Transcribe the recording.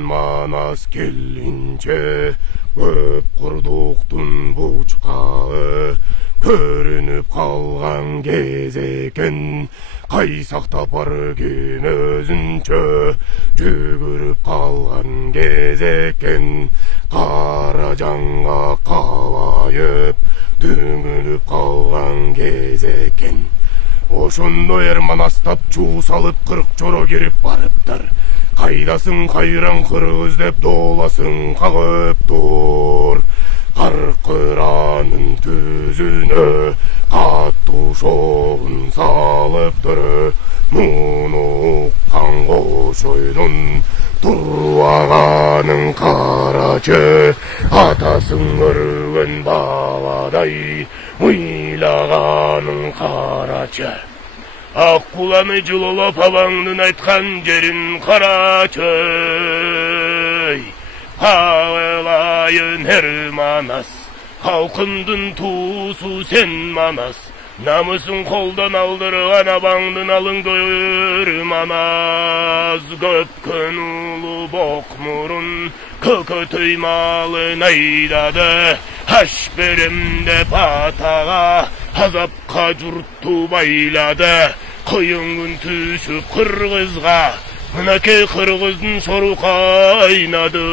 Ошондуктан Манас келинче көп курдуктун бучкагы көрүнүп калган кез экен. Кайсактап барган өзүнчө жүгүрүп калган кез экен. Кара жанга калайып түңүлүп калган кез экен. Ошондо Манастап чуу салып 40 жоро кирип барыптыр. Кайдасың кайран кыргыз деп дооласын кагып тур. Каркыранын түзүнө каттуу шогун салыптыр. Муну уккан кошойдун турбаганын карачы. Атасын көргөн баладай уйлаганын карачы. Аккуланы жылолоп абаңдын айткан жерин карачы. Кагылайын Манас, халкымдын туусу сен Манас. Намысын колдон алдырган абаңдын алыңдыр Манас. Көпкөн улуу бок мурун көкөтөй малын айдады. Аш берем деп атага азапка журтту байлады. Кыйын күн түшүп кыргызга, мынакей кыргыздын сору кайнады.